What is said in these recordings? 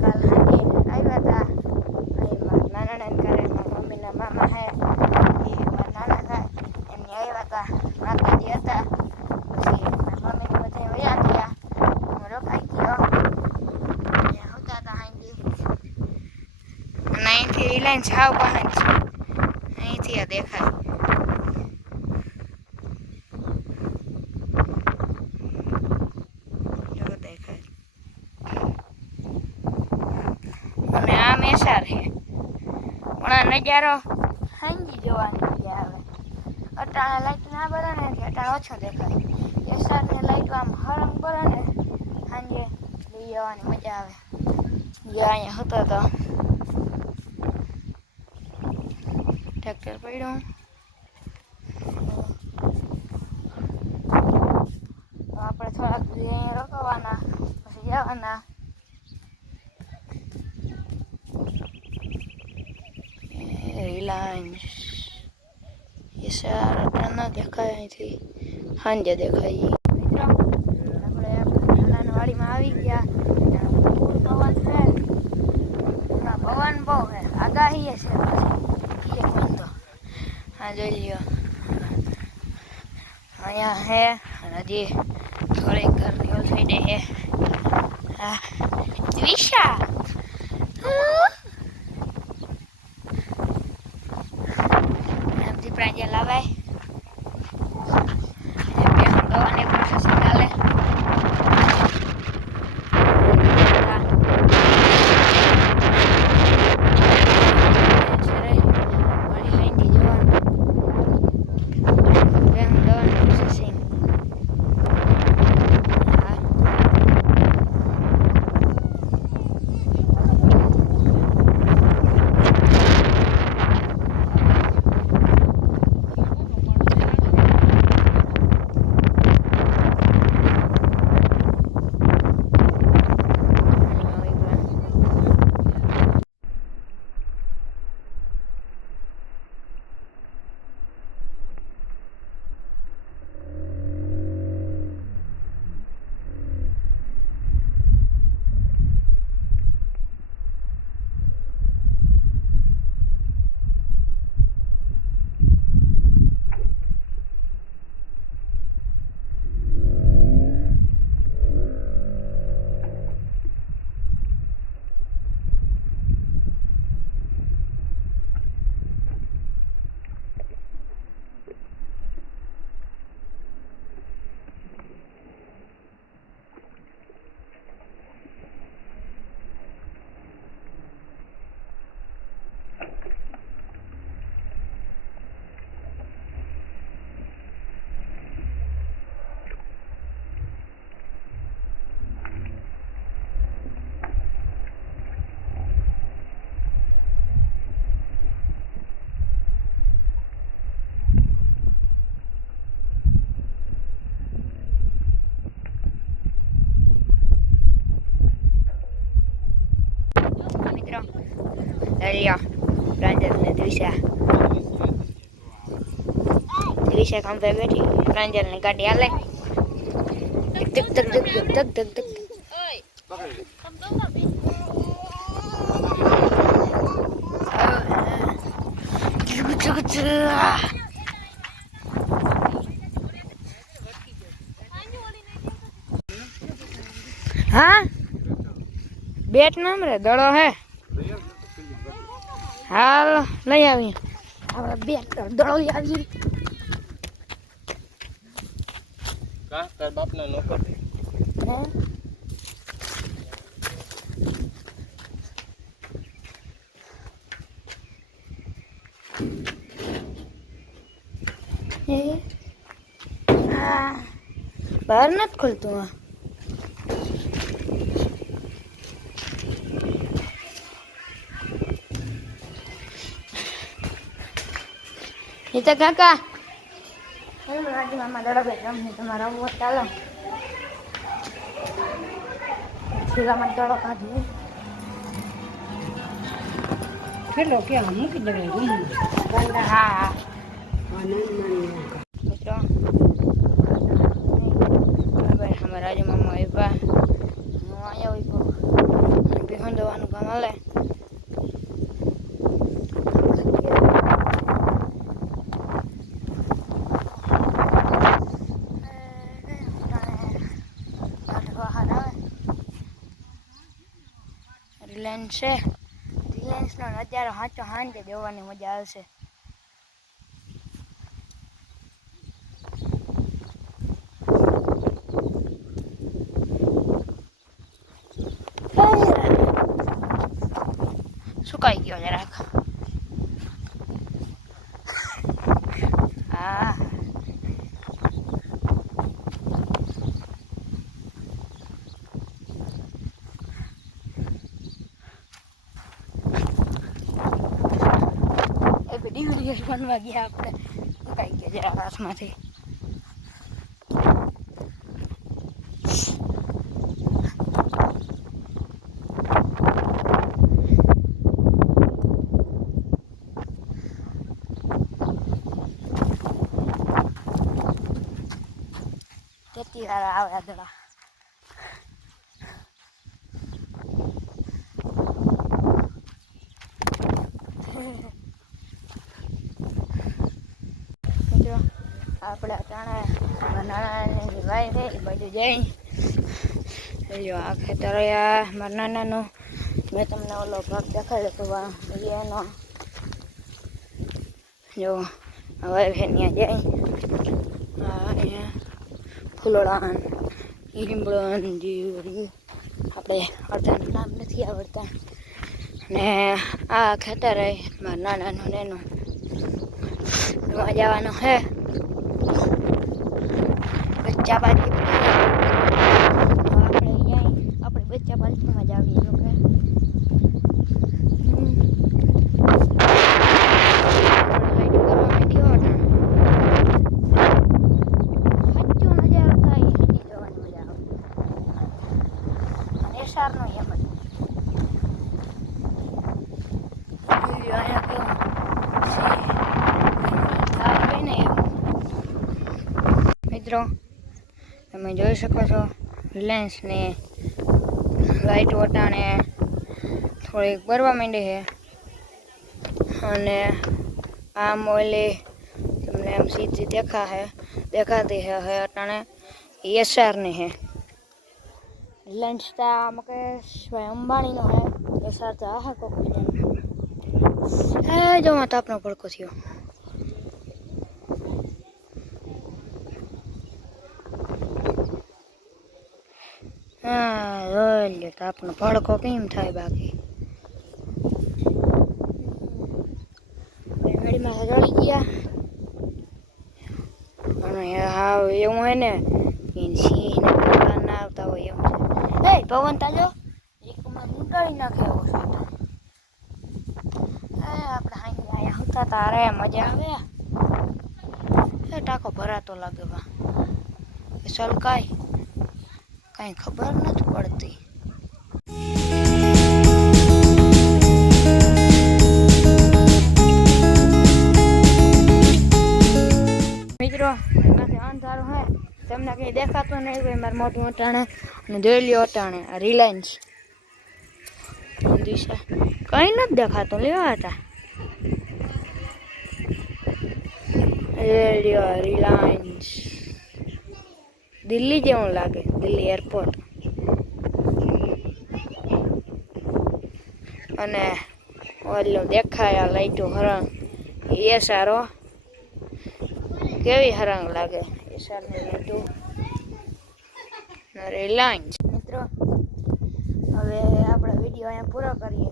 કાલ સાંજે આવ્યા હતા. મારા નાના ઘરે મારા મમ્મીના મામા હે એ મારા નાના થાય એમને આવ્યા હતા. માતાજી હતા પછી મારા મમ્મીને બધા વયા ગયા. હું રોકાઈ ગયો હતા સાંજે અને અહીંથી રિલાયન્સ હાવ બહાર છે. અહીંથી આ દેખાય. અને આ મેસાર છે પણ આ નજારો સાંજી જોવાની મજા આવે. અટાણે લાઈટ ના બળે ને એટલે અટાણે ઓછો દેખાય. મેસારની લાઈટ આમ હરંગ બળે ને સાંજે લઈ જવાની મજા આવે. જે અહીંયા હતો તો ટ્રેક્ટર પડ્યું. આપણે થોડાક અહીંયા રોકવાના પછી જવાના. રિલાયન્સ એ સારા ન દેખાય અહીંથી સાંજે દેખાય. મિત્રો આપણે નાના વાડીમાં આવી ગયા. ફૂલ પવન છે. પવન બહુ છે. આગાહી છે પછી બંધો. હા જોઈ લ્યો અહીંયા છે અને હજી થોડીક ઘરની ઓલ સાઈડે છે. હા દ્વિષા પ્રાંજલ આવે દવાની પ્રોસેસ ચાલે. Lia, Brandon ne Drisha કામ પર બેઠી. પ્રાંજલ ને ગાડી હાલે. ધક ધક ધક ધક ધક ધક. હા બેટ નામ રે દડો હે. હાલ લઈ આવી. હવે બેટ દડો લઈ આવી. કા તાર બાપના નોકર હે બહાર નથી ખોલતું. એ તો કાકા આજે મામા દડા બેઠા તમારા આવો ચાલો છેલ્લામાં દડો કાઢી કેટલો ક્યાં મૂકી દેવાય. હા મિત્રો હમારા આજે મામા આવ્યા. હું અહીંયા આવ્યો બેહોંદો મળે. રિલાયન્સ છે, રિલાયન્સનો નજારો સાચો સાંજે જોવાની મજા આવશે. સુકાઈ ગયો જરાક. હા એ બધી વિડીયો બનવા ગયા આપણે, સુકાઈ ગયા જરાક હાથમાંથી. કેટલી વાર આવે આદડા. મિત્રો આપણે અટાણે નાનાની વાય છે એ બાજુ જઈ જો આ ખેતર મારા નાનાનું મેં તમને ઓલો ભાગ દેખાડ્યો હતો એનો. જો હવે ત્યાં જઈ અહીંયા ફૂલોડાન લીમડોન જીવડી આપણે અડધાનું નામ નથી આવડતા. ને આ ખેતર મારા નાનાનું એનું એમાં જવાનું છે. બચ્ચા પાલટી આપણે જઈ આપણે બચ્ચા પાલટીમાં જ આવીએ. જો કે મિત્રો તમે જોઈ શકો છો રિલાયન્સની લાઇટ વટાણે થોડીક બરવા માંડી છે. અને આમ ઓલી તમને એમ સીધી દેખાતી છે હવે અટાણે એસઆરની છે. રિલાયન્સ તો મુકેશભાઈ અંબાણીનો છે, એસઆર તો આ કોક બીજાનો. જો તાપનો ભડકો થયો. હા જોઈ લો તાપનો ભડકો કેમ થાય. બાકી ગાડીમાં રડી ગયા અને હા એવું હોય ને સિંહ ના આવતા હોય એવું છે. એ પવન તાજો એકમાં નીકળી નાખે એવો છે. આપણે હાઈ આયા હતા તારે મજા આવે. એ ટાંકો ભરાતો લાગે બા સલકાય કઈ ખબર નથી પડતી. મિત્રો એમાંથી અંધારું હે તમને કઈ દેખાતું નહીં હોય. મારે મોટું અટાણે અને જોઈ લ્યો અટાણે આ રિલાયન્સ દિશા કઈ નથી દેખાતું. લેવા હતા રિલાયન્સ દિલ્હી જેવું લાગે, દિલ્હી એરપોર્ટ. અને ઓલું દેખાય આ લાઈટો હરંગ એ સારો કેવી હરંગ લાગે એ સારની લાઈટો રિલાયન્સ. મિત્રો હવે આપણે વિડીયો અહીંયા પૂરો કરીએ.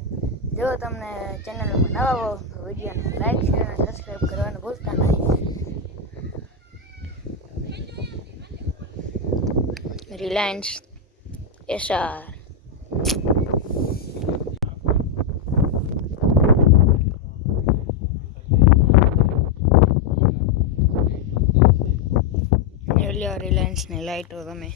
જો તમને ચેનલમાં નવા હો તો વિડીયોને લાઈક શેર અને સબસ્ક્રાઈબ કરવાનું ભૂલતા નહીં. રિલાયન્સ એસઆર રિલાયન્સની લાઈટો તમે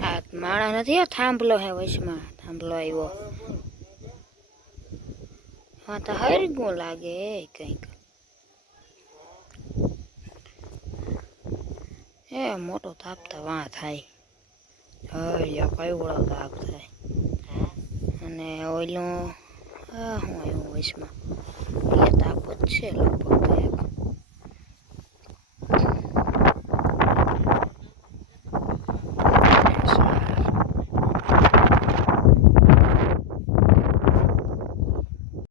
હા માણસ નથી. થાંભલો હે વચમાં થાંભલો આવ્યો. હા તો હરગું લાગે કંઈક. એ મોટો તાપ તો વાં થાય યા કઈ વળો તાપ થાય અને ઓઈલું હું આવ્યું વચમાં એ તાપ જ છે લગભગ તો એક